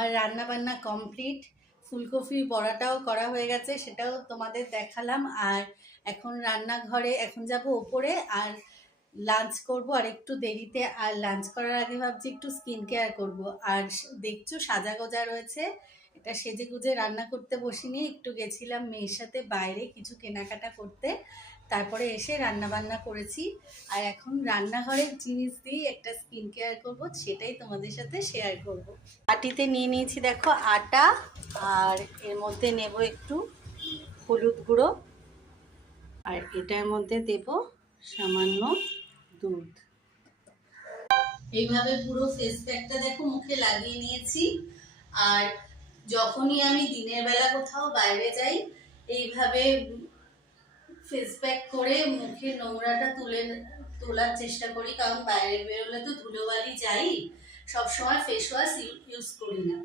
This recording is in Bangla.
আমার রান্না বান্না কমপ্লিট। ফুলকপি বড়াটাও করা হয়ে গেছে, সেটাও তোমাদের দেখালাম। আর এখন রান্নাঘরে এখন যাব ওপরে, আর লাঞ্চ করব আর একটু দেরিতে। আর লাঞ্চ করার আগে ভাবছি একটু স্কিন কেয়ার করব। আর দেখছো সাজা গোজা রয়েছে, এটা সেজে গুজে রান্না করতে বসিনি, একটু গেছিলাম মেয়ের সাথে বাইরে কিছু কেনাকাটা করতে, তারপরে এসে রান্না বান্না করেছি। আর এখন রান্নাঘরের জিনিস দিয়ে একটা স্কিন কেয়ার করব, সেটাই তোমাদের সাথে শেয়ার করব। বাটিতে নিয়ে নিয়েছি দেখো আটা, আর এর মধ্যে নেব একটু হলুদ গুঁড়ো, আর এটার মধ্যে দেব সামান্য দুধ। এইভাবে পুরো ফেস প্যাকটা দেখো মুখে লাগিয়ে নিয়েছি। আর যখনই আমি দিনের বেলা কোথাও বাইরে যাই, এইভাবে ফেস প্যাক করে মুখে নোংরাটা তোলার চেষ্টা করি, কারণ বাইরে বেরোলে তো ধুলোবালি যাই, সবসময় ফেস ওয়াশ ইউজ করি না।